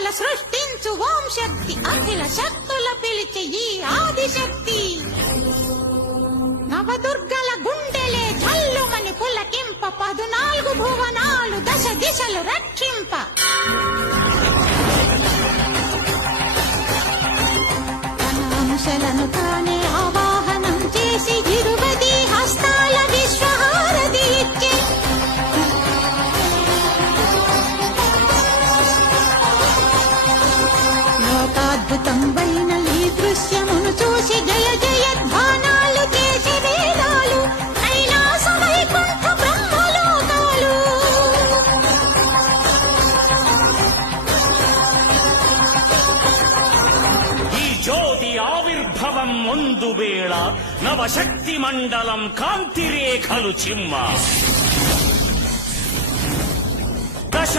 లోకాల సృష్టించు ఓం శక్తి అఖిల శక్తుల పిలిచే ఈ ఆదిశక్తి నవదుర్గల గుండెలే జల్లుమని పులకింప 14 భువనాలు దశ దిశలు రక్షింప తన అంశలను తానే ఆవాహనం చేసి 20 హస్తాల విశ్వహారతి ఇచ్చి లోకాద్భుతమైన ఈ దృశ్యమును చూసి జయ జయ ధ్వానాలు చేసి వేదాలు కైలాస వైకుంఠ బ్రహ్మలోకాలు ఈ జ్యోతి ఆవిర్భవం ముందు వేళ నవశక్తి మండలం కాంతి రేఖలు చిమ్మ దశ